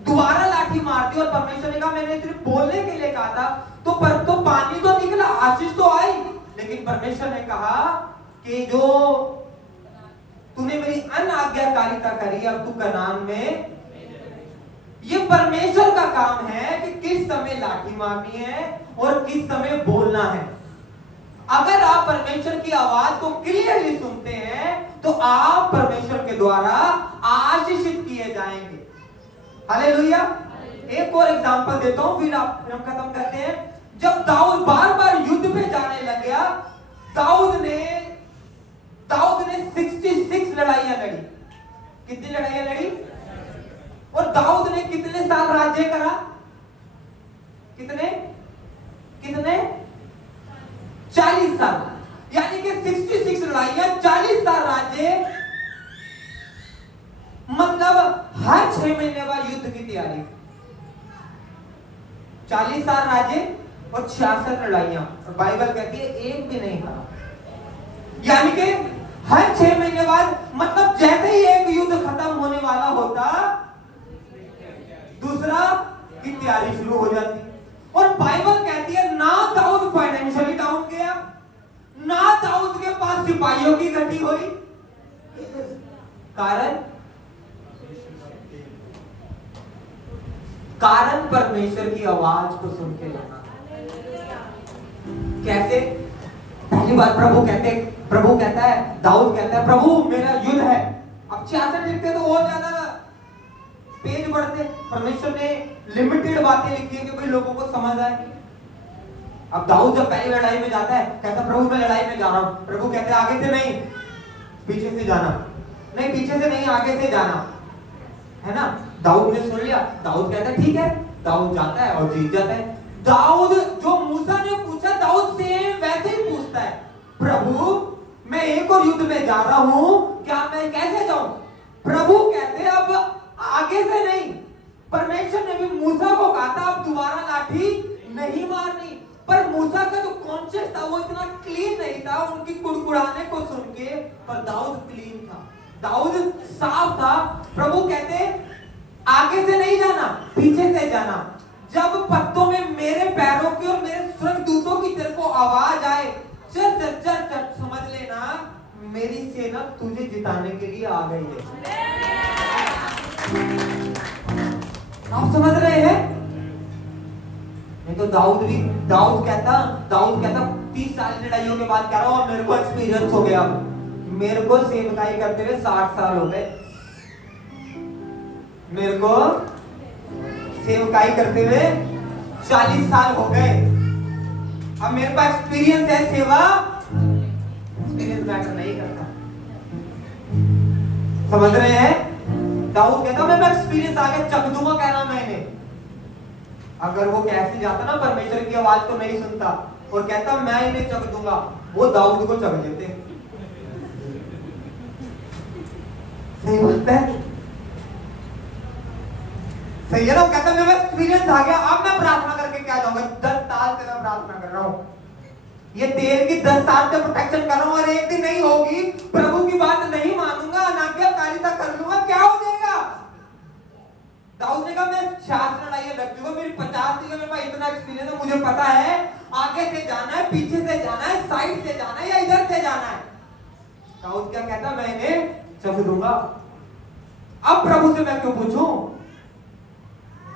दोबारा लाठी मार दी और परमेश्वर ने कहा मैंने सिर्फ बोलने के लिए कहा था, तो पानी तो निकला, आशीष तो आई, लेकिन परमेश्वर ने कहा कि जो तूने मेरी अनाज्ञाकारिता करी, अब तू कनान में। ये परमेश्वर का काम है कि किस समय लाठी मारनी है और किस समय बोलना है। अगर आप परमेश्वर की आवाज को क्लियरली सुनते हैं तो आप परमेश्वर के द्वारा आशीषित किए जाएंगे। हालेलुया। एक और एग्जांपल देता हूं, फिर हम खत्म करते हैं। जब दाऊद बार बार युद्ध पे जाने लग गया, दाऊद ने 66 लड़ाइयां लड़ी। कितनी लड़ाइयां लड़ी? और दाऊद ने कितने साल राज्य करा? कितने 40 साल, यानी कि 66 लड़ाइयां, 40 साल राज्य, मतलब हर 6 महीने बाद युद्ध की तैयारी। 40 साल राज्य और 66 लड़ाइयां, और बाइबल कहती है एक भी नहीं हारा। यानी कि हर 6 महीने बाद, मतलब जैसे ही एक युद्ध खत्म होने वाला होता, दूसरा की तैयारी शुरू हो जाती। और बाइबल कहती है ना दाऊद फाइनेंशियली डाउन गया, ना दाऊद के पास सिपाहियों की घटी हुई। कारण परमेश्वर की आवाज को सुन के लेना। कैसे? पहली बार प्रभु कहता है, दाऊद कहता है प्रभु मेरा युद्ध है। अब 66 लिखते तो और ज्यादा पेज बढ़ते। परमेश्वर ने लिमिटेड बातें लिखी है कि भाई लोगों को समझ आए। अब दाऊद जब पहली लड़ाई में जाता है, कहता प्रभु मैं लड़ाई में जा रहा हूं। प्रभु कहते हैं आगे से नहीं, पीछे से जाना। नहीं, पीछे से नहीं, आगे से जाना, है ना। दाऊद ने सुन लिया। दाऊद कहता है ठीक है। दाऊद जाता है और जीत जाता है। दाऊद जो मूसा ने पूछा, दाऊद सेम वैसे ही पूछता है, प्रभु मैं एक और युद्ध में जा रहा हूं, क्या मैं कैसे जाऊं? प्रभु कहते हैं अब आगे से नहीं। परमेश्वर ने भी मूसा को कहा था अब दोबारा लाठी नहीं मारनी, पर मूसा का जो कॉन्शियस था वो इतना क्लीन नहीं था उनकी कुड़कुड़ाने को सुन के। पर दाऊद क्लीन था, दाऊद साफ था। प्रभु कहते आगे से नहीं जाना, पीछे से जाना। जब पत्तों में मेरे पैरों की और मेरे स्वर्गदूतों की तेरे को आवाज आए, चल चल चल चल, समझ लेना मेरी सेना तुझे जिताने के लिए आ गई है। आप समझ रहे हैं? नहीं तो दाऊद कहता 30 साल लड़ाइयों के बाद कह रहा हूं मेरे को एक्सपीरियंस हो गया, मेरे को सेवकाई करते हुए 60 साल हो गए, मेरे को सेवकाई करते हुए 40 साल हो गए, अब मेरे पास एक्सपीरियंस है। सेवा एक्सपीरियंस मैटर नहीं करता। समझ रहे हैं? दाऊद कहता मैं एक्सपीरियंस आगे चक दूंगा, कहना मैंने। अगर वो कैसे जाता ना, परमेश्वर की आवाज को नहीं सुनता और कहता मैं इन्हें चक दूंगा, वो दाऊद को चक देते। सही बात है, सही है ना। वो कहता मेरा एक्सपीरियंस आ गया, अब मैं प्रार्थना करके क्या जाऊंगा? 10 साल से मैं प्रार्थना कर रहा हूं, ये तेल की 10 साल से प्रोटेक्शन कर रहा हूं, और एक दिन नहीं होगी, प्रभु की बात नहीं मानूंगा, अनाज्ञाकारिता कर लूंगा, क्या हो जाएगा? दाऊद ने कहा मैं 66 लड़ाइयां लग चुका, मेरी 50 की, मेरे पास इतना एक्सपीरियंस है, मुझे पता है आगे से जाना है, पीछे से जाना है, साइड से जाना है या इधर से जाना है। दाऊद क्या कहता, मैं इन्हें चक दूंगा। अब प्रभु से मैं क्यों पूछूं?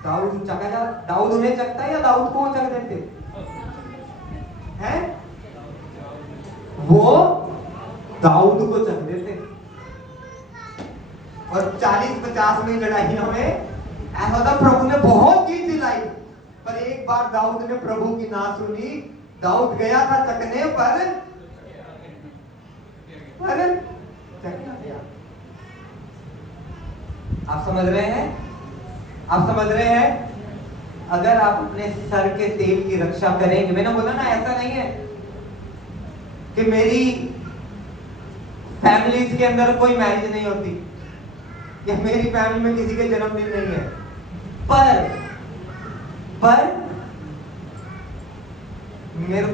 दाऊद उन्हें चकता है या दाऊद को चक देते हैं? वो दाऊद को चक देते। और 40-50 में लड़ाइयों में ऐसा था, प्रभु ने बहुत जीत दिलाई, पर एक बार दाऊद ने प्रभु की ना सुनी। दाऊद गया था चकने पर चकना गया। आप समझ रहे हैं? आप समझ रहे हैं? अगर आप अपने सर के तेल की रक्षा करेंगे, मैंने बोला ना, ऐसा नहीं है कि मेरी फैमिलीज के अंदर कोई मैरिज नहीं होती या मेरी फैमिली में किसी के जन्मदिन नहीं है, पर मेरे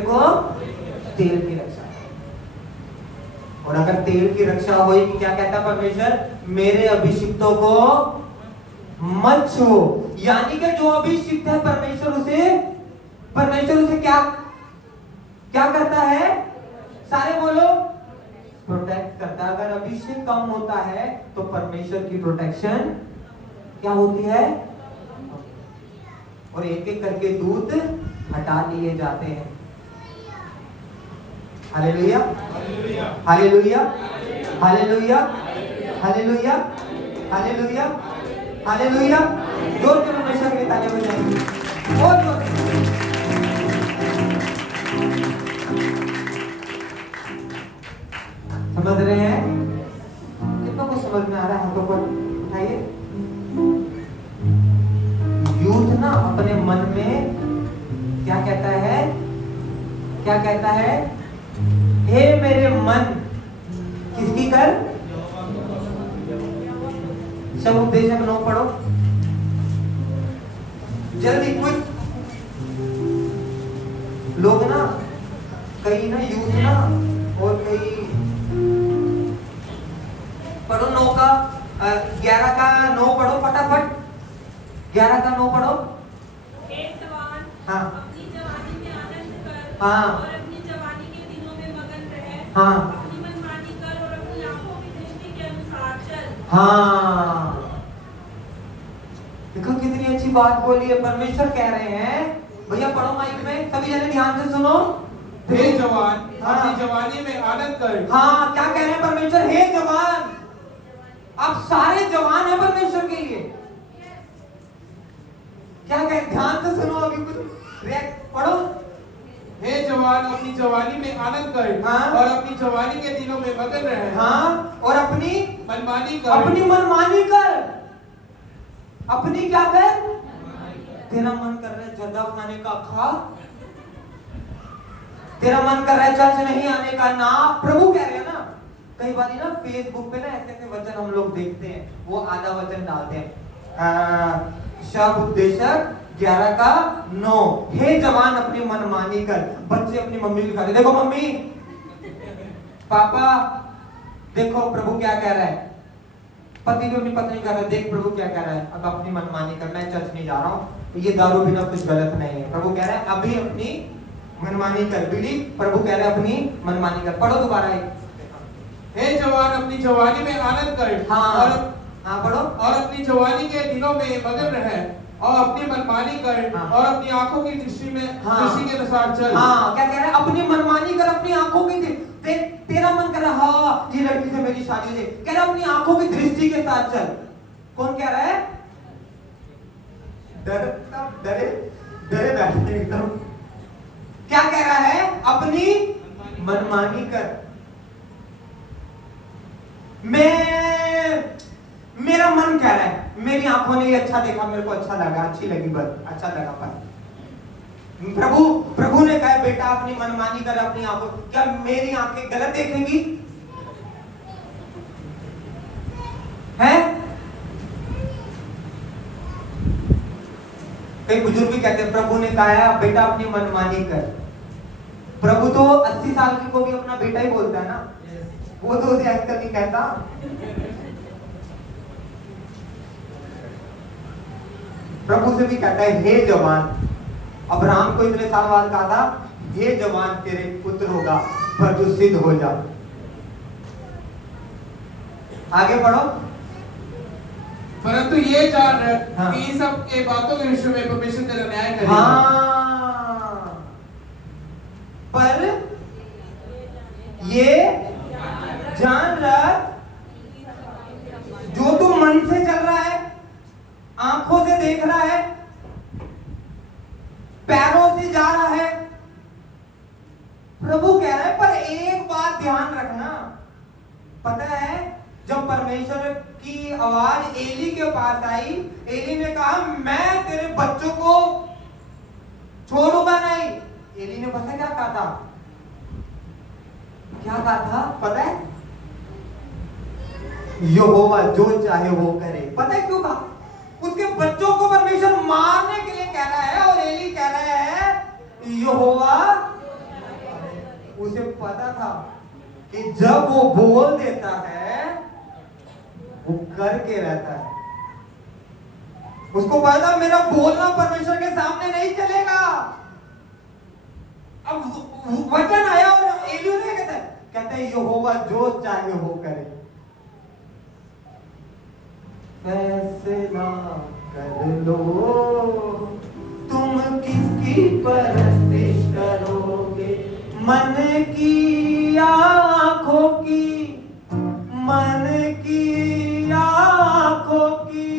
को तेल की रक्षा। और अगर तेल की रक्षा होगी, क्या कहता है परमेश्वर, मेरे अभिषिक्तों को मत छुओ। यानी कि जो अभिषिक्त है परमेश्वर उसे क्या क्या करता है, सारे बोलो, प्रोटेक्ट करता है। अगर अभिषेक कम होता है तो परमेश्वर की प्रोटेक्शन क्या होती है, और एक एक करके दूत हटा लिए जाते हैं। Hallelujah, hallelujah, hallelujah, hallelujah, hallelujah, hallelujah. जोर से परमेश्वर के लिए तालियां बजाएंगे, और जोर से। समझ रहे हैं? कितनों को समझ में आ रहा है? हाथों पर उठाइए। यूथ ना अपने मन में क्या कहता है, क्या कहता है, हे मेरे मन किसकी कर, सब उपदेशक 9 पढ़ो जल्दी क्विक। लोग ना, कई ना यूथ ना, और कई पढ़ो 9 का 11 का 9 पढ़ो फटाफट, 11 का 9 पढ़ो। हाँ, अपनी जवानी में आनंद कर, हाँ, और अपनी जवानी के दिनों में मगन रहे, हाँ, अपनी मनमानी कर और अपनी आंखों की दृष्टि के अनुसार चल। हाँ, देखो कितनी अच्छी बात बोली है। परमेश्वर कह रहे हैं, भैया पढ़ो माइक में, सभी जने ध्यान से सुनो। हे जवान, हाँ, अपनी जवानी में आनंद कर। हाँ, क्या कह रहे हैं परमेश्वर, हे जवान। आप सारे जवान हैं परमेश्वर के लिए। क्या कह, ध्यान से सुनो, अभी कुछ पढ़ो। हे जवान, अपनी जवानी में आनंद कर, हाँ, और अपनी जवानी के दिनों में मगन रहे, हाँ, और अपनी मनमानी कर, अपनी मनमानी कर, अपनी क्या कर, तेरा मन कर रहा है जर्दा खाने का, खा। तेरा मन कर रहा है चर्च नहीं आने का, ना। प्रभु कह रहे हैं ना, कई बार ना फेसबुक पे ना ऐसे ऐसे वचन हम लोग देखते हैं, वो आधा वचन डालते हैं, शब उपदेशक 11 का 9, हे जवान अपनी मनमानी कर। बच्चे अपनी मम्मी को दिखाते, देखो मम्मी, पापा, देखो प्रभु क्या कह रहा है। पति भी अपनी पत्नी कह रहा है, देख प्रभु क्या कह रहा है, अब अपनी मनमानी कर, मैं चर्च नहीं जा रहा हूँ, ये दारू पीना कुछ गलत नहीं है। प्रभु कह रहा है अभी अपनी मनमानी कर, बीड़ी, प्रभु कह रहा है अपनी मनमानी कर। पढ़ो दोबारा एक, हे जवान, अपनी जवानी में आनंद कर, हाँ, और हाँ पढ़ो, और अपनी जवानी के दिनों में मगन रहे, और अपनी मनमानी कर, हाँ, और अपनी आंखों की दृष्टि में, हाँ, दृष्टि के अनुसार चल। हाँ, क्या कह रहा है, अपनी मनमानी कर, अपनी आंखों की तेरा मन कर रहा, हाँ ये लड़की से मेरी शादी हो जाए, कह रहा अपनी आंखों की दृष्टि के साथ चल। कौन कह रहा है, डरे डरे बैठे एकदम। क्या कह रहा है, अपनी मनमानी कर। मेरा मन कह रहा है, मेरी आंखों ने ये अच्छा देखा, मेरे को अच्छा लगा, अच्छी लगी, बस अच्छा लगा, पर प्रभु ने कहा बेटा अपनी मनमानी कर, अपनी आंखों, क्या मेरी आंखें गलत देखेंगी? है? कई बुजुर्ग भी कहते हैं प्रभु ने कहा है बेटा अपनी मनमानी कर। प्रभु तो 80 साल की को भी अपना बेटा ही बोलता है ना, वो तो उसे आजकल नहीं कहता। प्रभु से भी कहता है हे जवान। अब्राहम को इतने साल बाद कहा था हे जवान तेरे पुत्र होगा, पर तू सिद्ध हो जा। आगे पढ़ो। परंतु ये जान रहे, हाँ, कि इन सब के बातों के विषय में परमेश्वर तेरा न्याय करेगा। हाँ, पर ये जान रख, जो तू मन से चल रहा है, आंखों से देख रहा है, पैरों से जा रहा है, प्रभु कह रहा है पर एक बात ध्यान रखना। पता है जब परमेश्वर की आवाज एली के पास आई, एली ने कहा मैं तेरे बच्चों को छोड़ूंगा नहीं। एली ने पता क्या कहा था, क्या कहा था पता है, यहोवा जो चाहे वो करे। पता है क्यों कहा, उसके बच्चों को परमेश्वर मारने के लिए कह रहा है, और एली कह रहा है यहोवा। उसे पता था कि जब वो बोल देता है वो करके रहता है। उसको पता मेरा बोलना परमेश्वर के सामने नहीं चलेगा। अब वचन आया और एलियू ने कहते हैं यहोवा जो चाहे वो करे। फैसला कर लो तुम किसकी परस्तिश करोगे, मन की आंखों की, मन की आंखों की,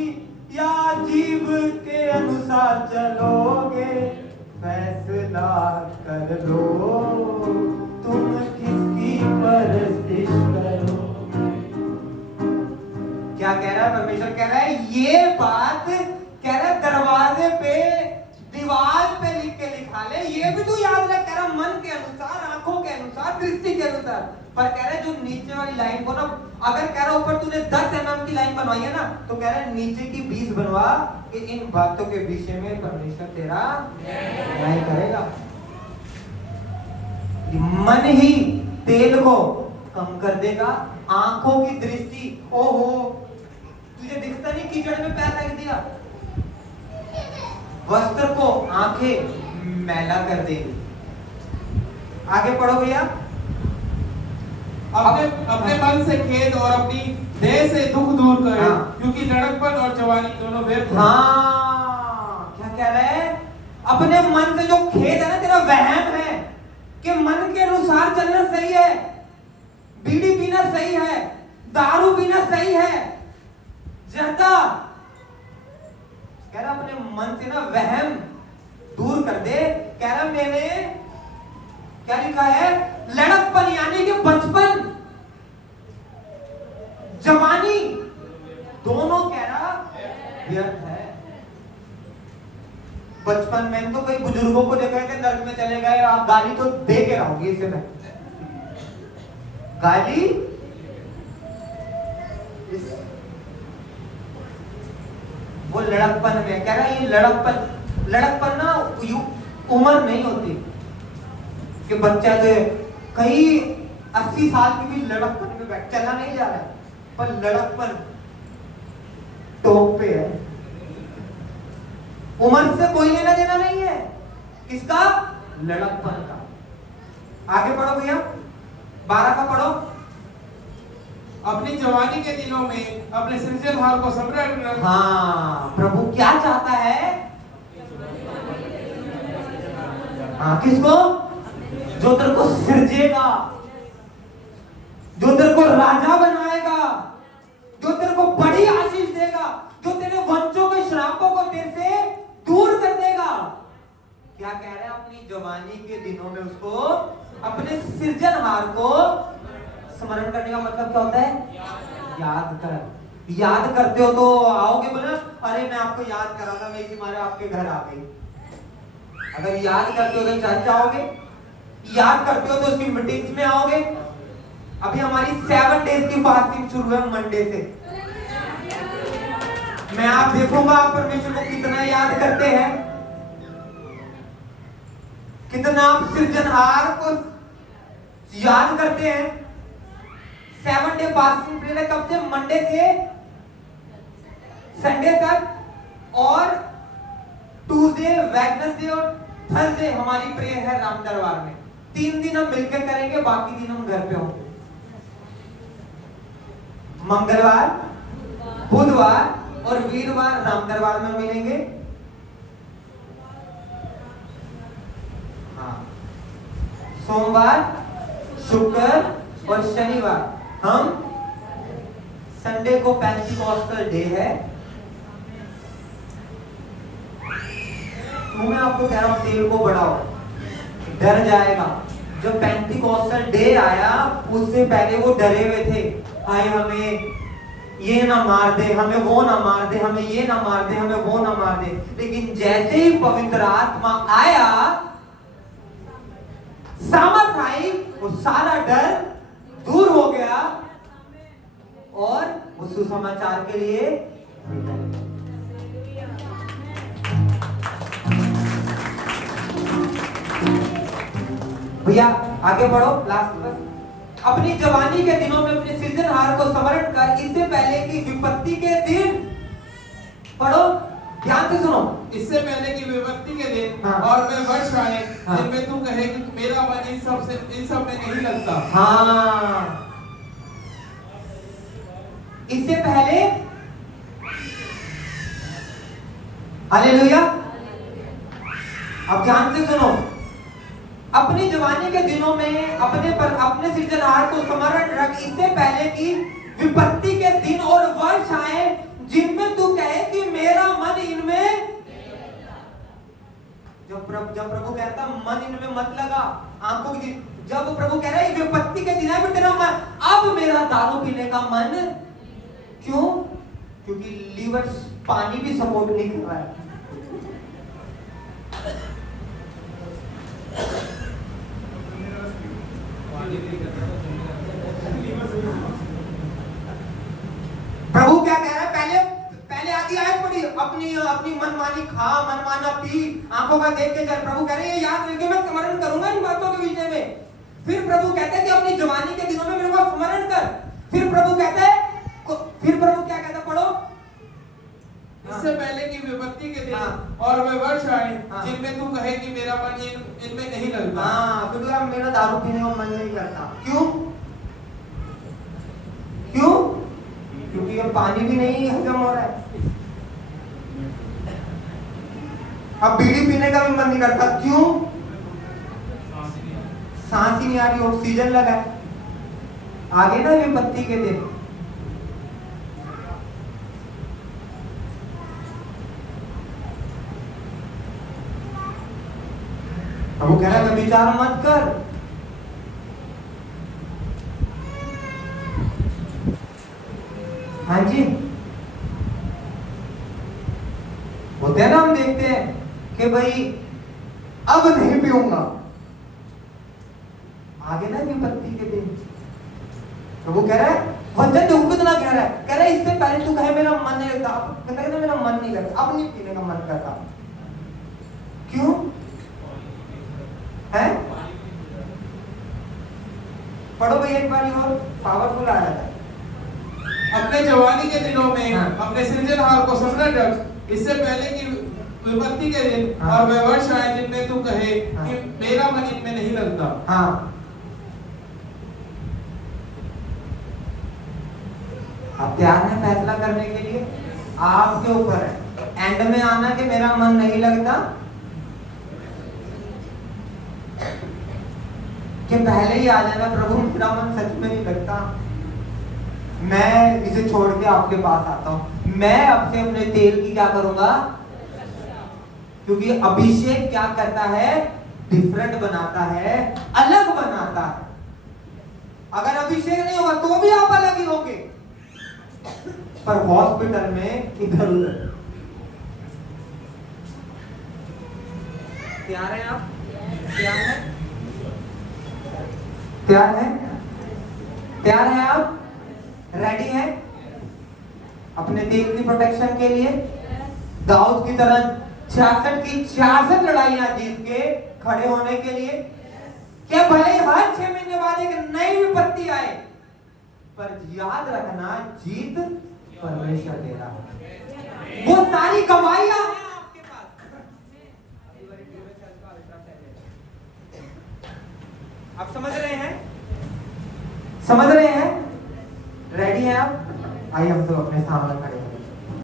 या जीव के अनुसार चलोगे। फैसला कर लो तुम किसकी परस्तिश करोगे। क्या कह रहा है परमेश्वर? कह रहा है ये बात, कह रहा है दरवाजे पे दीवार पे लिख के लिखा ले, ये भी तू याद रख। कह रहा मन के अनुसार, आंखों के अनुसार, दृष्टि के अनुसार। पर कह रहा है जो नीचे वाली लाइन को ना, अगर कह रहा ऊपर तूने 10 mm की लाइन बनवाई है ना, तो कह रहा है नीचे की 20 बनवा कि इन बातों के विषय में परमेश्वर तेरा न्याय करेगा। मन ही तेल को कम कर देगा, आंखों की दृष्टि, ओहो तुझे दिखता नहीं कीचड़ में पैर रख दिया, वस्त्र को आंखें मैला कर देगी। आगे पढ़ो भैया। अपने मन से खेद और अपनी देह से दुख दूर करें। हाँ। क्योंकि लड़कपन और जवानी दोनों व्यर्थ हैं। हाँ, क्या कह रहे हैं? अपने मन से जो खेद है ना, तेरा वहम है कि मन के अनुसार चलना सही है, बीड़ी पीना सही है, दारू पीना सही है, जर्दा। कह रहा अपने मन से ना वहम दूर कर दे। कह रहा मैंने क्या लिखा है? लड़कपन यानी कि बचपन, जवानी, दोनों कह रहा व्यर्थ है। बचपन में तो कई बुजुर्गों को देखा है कि नर्क में चले गए, आप गाली तो दे के रहोगे इसे में गाली। वो लड़कपन में कह रहा है, ये लड़कपन ना उम्र नहीं होती कि बच्चा तो कई 80 साल की भी लड़कपन में बैठ चलना नहीं जा रहा है, पर लड़कपन टॉप पे है। उम्र से कोई लेना देना नहीं है, किसका? लड़कपन का। आगे पढ़ो भैया, 12 का पढ़ो। अपनी जवानी के दिनों में अपने सृजनहार को समरण। हाँ, प्रभु क्या चाहता है? हाँ, किसको? जो तेरे को सिरजेगा, जो तेरे को राजा बनाएगा, जो तेरे को बड़ी आशीष देगा, जो तेरे वंशों के श्रापों को तेरे से दूर कर देगा। क्या कह रहे हैं? अपनी जवानी के दिनों में उसको, अपने सृजनहार को स्मरण करने का मतलब क्या होता है? याद कर। याद करते हो तो आओगे बोले, अरे मैं आपको याद कर रहा था, मैं इसी मारे आपके घर आ गई। अगर याद करते हो तो चर्च आओगे, याद करते हो तो उसकी मीटिंग्स में आओगे। अभी हमारी 7 डेज की फास्टिंग शुरू है मंडे से। मैं आप देखूंगा आप परमेश्वर को कितना याद करते हैं, कितना आप सृजनहार को याद करते हैं। 7 डे फास्टिंग प्रेयर है, कब से? मंडे से संडे तक, और ट्यूसडे, वेडनेसडे और थर्सडे हमारी प्रेयर है राम दरबार में। 3 दिन हम मिलकर करेंगे, बाकी दिन हम घर पे होंगे। मंगलवार, बुधवार और वीरवार राम दरबार में मिलेंगे। हाँ, सोमवार, शुक्र और शनिवार हम, संडे को पेंटिकॉस्टल डे है। तो मैं आपको कह रहा हूं तेल को बढ़ाओ, डर जाएगा। जब पेंटिकॉस्टल डे आया उससे पहले वो डरे हुए थे, आए हमें ये ना मार दे, हमें वो ना मार दे, हमें ये ना मार दे, हमें वो ना मार दे। लेकिन जैसे ही पवित्र आत्मा आया, सामर्थ आई, वो सारा डर दूर हो गया और वो सुसमाचार के लिए भैया आगे बढ़ो। लास्ट बस अपनी जवानी के दिनों में अपने सृजनहार को स्मरण कर, इससे पहले कि विपत्ति के दिन, पढ़ो ध्यान से सुनो, इससे पहले कि विपत्ति के दिन हाँ। और वे वर्ष आए हाँ। जिनमें तू कहे कि मेरा मन इन सब में नहीं लगता। हाँ, इससे पहले, हालेलुया, अब ध्यान से सुनो, अपनी जवानी के दिनों में अपने सृजनहार को स्मरण रख, इससे पहले कि विपत्ति के दिन और वर्ष आए जिनमें तू कहे कि मेरा मन इनमें, जब प्रभु कहता मन इनमें मत लगा, आंखों की, जब प्रभु कह रहा है विपत्ति के दिन है तेरा मन, अब मेरा दारू पीने का मन, क्यों? क्योंकि लीवर पानी भी सपोर्ट नहीं कर रहा है। प्रभु क्या कह रहा है? पहले आधी आयत पढ़ी, अपनी मनमानी खा, मनमाना पी, आंखों का देख के चल। प्रभु कह रहे हैं ये याद रखिए, मैं स्मरण करूंगा इन बातों के विषय में। फिर प्रभु कहते हैं कि अपनी जवानी के दिनों में मेरे को स्मरण कर। फिर प्रभु कहता है, फिर प्रभु क्या कहता है, पढ़ो, इससे पहले कि विपत्ति के दिन हाँ। और वे वर्ष आए हाँ। जिनमें तू कहे कि मेरा मन इनमें नहीं लगता। हाँ, फिर मेरा दारू पीने का मन नहीं करता। क्यों? क्यों? क्योंकि ये पानी भी नहीं हजम हो रहा है। अब बीड़ी पीने का भी मन नहीं करता। क्यों? सांस ही नहीं आ रही, ऑक्सीजन लगा है। आगे ना विपत्ति के दिन, अब वो कह रहा है विचार मत कर। हाँ जी, होते हैं ना, हम देखते हैं कि भाई अब नहीं पीऊंगा, आगे ना विपत्ति के दिन। तो वो कह रहा है वचन देखो कितना कह रहा है, कह रहा है इससे पहले तू कहे मेरा मन नहीं लगता, कहता है मेरा मन नहीं करता, अब नहीं पीने का मन करता। क्यों है? पढ़ो भाई एक बार और, पावरफुल आया था। अपने जवानी के दिनों में हाँ। अपने सृजनहार को स्मरण रख, इससे पहले कि विपत्ति के दिन हाँ। और वे वर्ष आए जिनमें तू कहे हाँ। कि मेरा मन इनमें नहीं लगता। हाँ, आप तैयार हैं फैसला करने के लिए? आपके ऊपर है एंड में आना कि मेरा मन नहीं लगता, कि पहले ही आ जाना प्रभु मेरा मन सच में नहीं लगता, मैं इसे छोड़ के आपके पास आता हूं, मैं अब से अपने तेल की क्या करूंगा, क्योंकि अभिषेक क्या करता है? डिफरेंट बनाता है, अलग बनाता है। अगर अभिषेक नहीं होगा तो भी आप अलग ही होंगे, पर हॉस्पिटल में इधर उधर। तैयार हैं आप? तैयार हैं? तैयार है? तैयार है आप? रेडी है अपने दिल की प्रोटेक्शन के लिए? दाऊद की तरह 66 की 66 लड़ाइयां जीत के खड़े होने के लिए? क्या भले ही हर 6 महीने बाद एक नई विपत्ति आए, पर याद रखना जीत परमेश्वर दे रहा है। वो सारी गवाहियां हैं आपके पास। आप समझ रहे हैं? समझ रहे हैं? रेडी हैं आप? आइए हम तो अपने स्थान पर खड़े